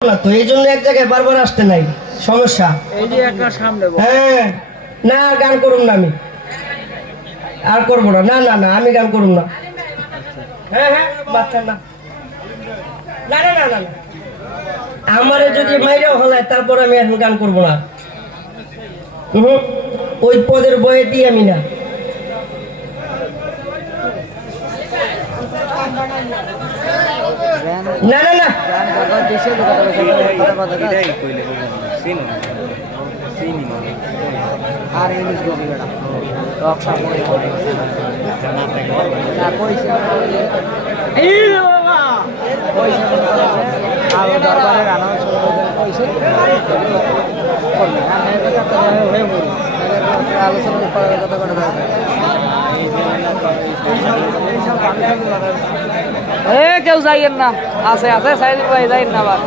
না তো এই জন্য এক জায়গায় বারবার আসতে নাই সমস্যা। এই যে একা সামনে হ্যাঁ না গান করুন না, আমি আর করবো না। না না না আমি গান করুন না। হ্যাঁ হ্যাঁ বাচ্চা না না না না না না আমারে যদি মাইরেও হলায় তারপর আমি এখন গান করবো না। ওই পদের বয়ে দিই আমি না। না না না আর ইংলিশ বলি বেটা রক্সা করে না কইছে এই রে বাবা কইছে আর দরবারে রানা কইছে করলে আমি এটা তো হয়ে বলি আলোচনা করার কথা করে দরকার এ কেউ যাইয়েন না, আছে আছে সাইদ ভাই যাইয়েন না আবার